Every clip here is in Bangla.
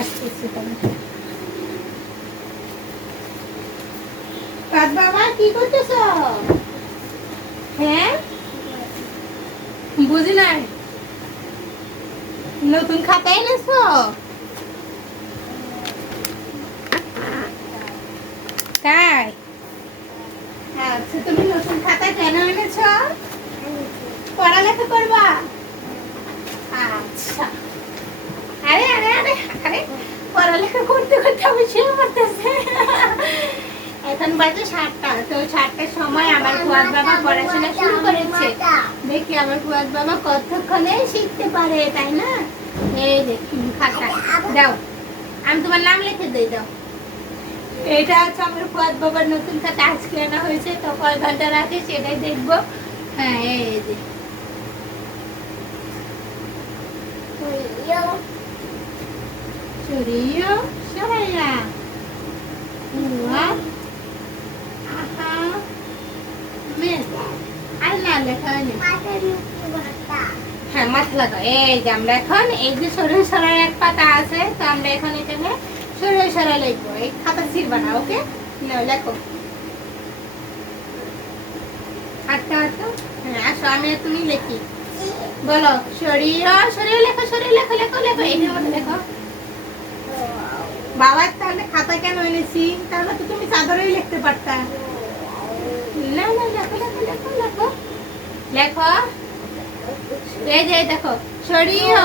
আসতেছি তাহলে। কাদ বাবা কি করতেছ? হ্যাঁ বুঝি নাই। নতুন খাতা এনেছো? তাই? আচ্ছা, তুমি নতুন খাতা কেন এনেছো? পড়ালেখা করবা? আচ্ছা। আরে আরে আরে আরে পড়ালেখা করতে করতে আমি শুরু করতেছে। এখন বাজে 7টা, তো 7টার সময় আমার ফুয়াদ বাবা পড়াশোনা শুরু করেছে। দেখি আমার ফুয়াদ বাবা কতক্ষণে শিখতে পারে, তাই না? এই দেখি খাতা দাও, আমি তোমার নাম লিখে দিই, দাও। এটা হচ্ছে আমার ফুয়াদ বাবার নতুন খাতা, আজকে আনা হয়েছে, তো কয় ঘন্টা রাখে সেটাই দেখবো। হ্যাঁ এই যে Chorizo, Soraya. What? Aha. Miss. আর না লেখা হয়নি। হ্যাঁ মাথা লাগা। এই যে আমরা এখন এই যে সরিয়ে সরাই এক পাতা আছে, তো আমরা এখন এখানে সরিয়ে সরাই লিখবো। এই খাতা ছিড়বা না, ওকে? নাও লেখো। হাঁটতে হাঁটতে। হ্যাঁ আসো, আমি আর তুমি লিখি। বলো সরিয়ে সরিয়ে লেখো, সরিয়ে লেখো লেখো লেখো, এই মতো লেখো। বাবার তাহলে খাতা কেন এনেছি? তাহলে তো তুমি চাদরেই লিখতে পারতা। না না লেখো লেখো লেখো লেখো লেখো। এই যে দেখো সরিও।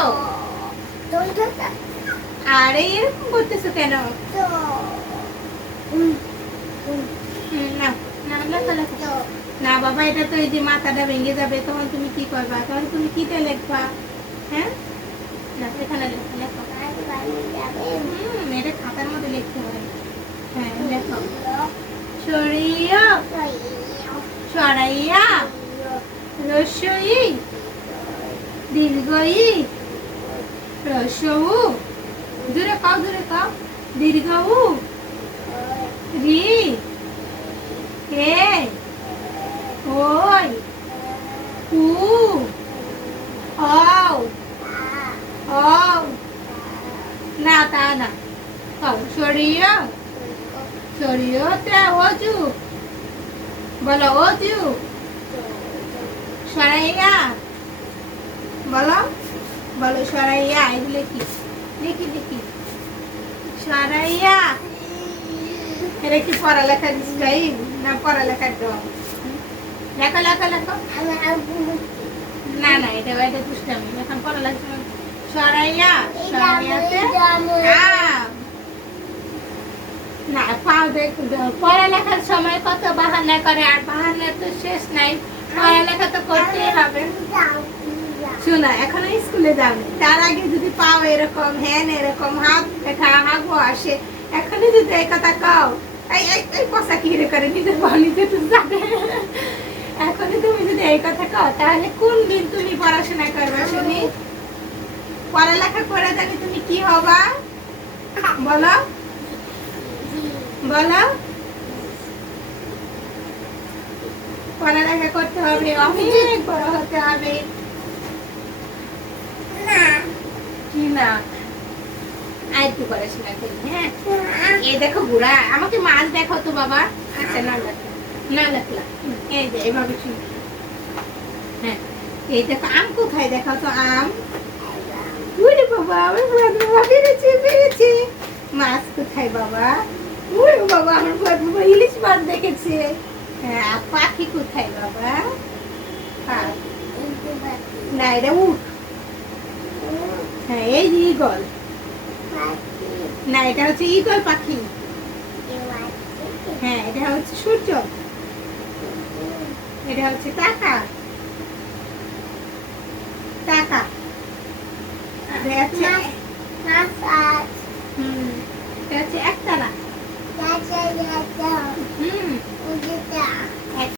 আরে এরকম করতেছো কেন? না না লেখো লেখো। না বাবা, এটা তো এই যে মাথাটা ভেঙে যাবে, তখন তুমি কি করবা? তখন তুমি কিতে লিখবা? হ্যাঁ না এখানে লেখো লেখো। এটা খাতার মধ্যে লিখতে হয়। হ্যাঁ লেখো সরিয়া সরাইয়া রসই দীর্ঘই রসউ। দূরে কাও দীর্ঘউ রি কে ওই কু ও ও না তা না। সরিয়া সরিয়তে অজু। বলো অজু। সরাইয়া। বলো বলো সরাইয়া। এগুলো কি লিখি লিখি সরাইয়া। এটা কি পড়ালেখার স্টাইল না পড়ালেখার ড্রং? লেখো লেখো লেখো। না না এটা এটা দুষ্টামি, এখন পড়ালেখা। সরাইয়া সরাইয়াতে না পাও দেখ। পড়ালেখার সময় কত বাহানা করে, আর বাহানার তো শেষ নাই। পড়ালেখা তো করতেই হবে। শোনা এখনো স্কুলে যাও, তার আগে যদি পাও এরকম হ্যান এরকম হাত ব্যথা হাগো আসে, এখনই যদি এই কথা কও, এই পয়সা কি করে নিজের পাও নিজে তো যাবে। এখনই তুমি যদি এই কথা কও, তাহলে কোন দিন তুমি পড়াশোনা করবে শুনি? পড়ালেখা করে জানি তুমি কি হবা? বলো বলো। পড়ালেখা করতে হবে, অনেক বড় হতে হবে। কি না আরেকটু পড়াশোনা করি। হ্যাঁ এই দেখো বুড়া, আমাকে মাছ দেখো তো বাবা। আচ্ছা না লেখলা না লেখলা। এই যে এভাবে শুনি। হ্যাঁ এই দেখো আম কোথায় দেখাও তো আম। ওরে বাবা আমার বাবা বেড়েছে বেড়েছে। মাছ কোথায় বাবা? ওরে বাবা আমার বাবা ইলিশ মাছ দেখেছে। হ্যাঁ পাখি কোথায় বাবা? না এটা উঠ। হ্যাঁ এই ঈগল। না এটা হচ্ছে ঈগল পাখি। হ্যাঁ এটা হচ্ছে সূর্য। এটা হচ্ছে টাকা টাকা। এটা হচ্ছে এটা হচ্ছে একতলা।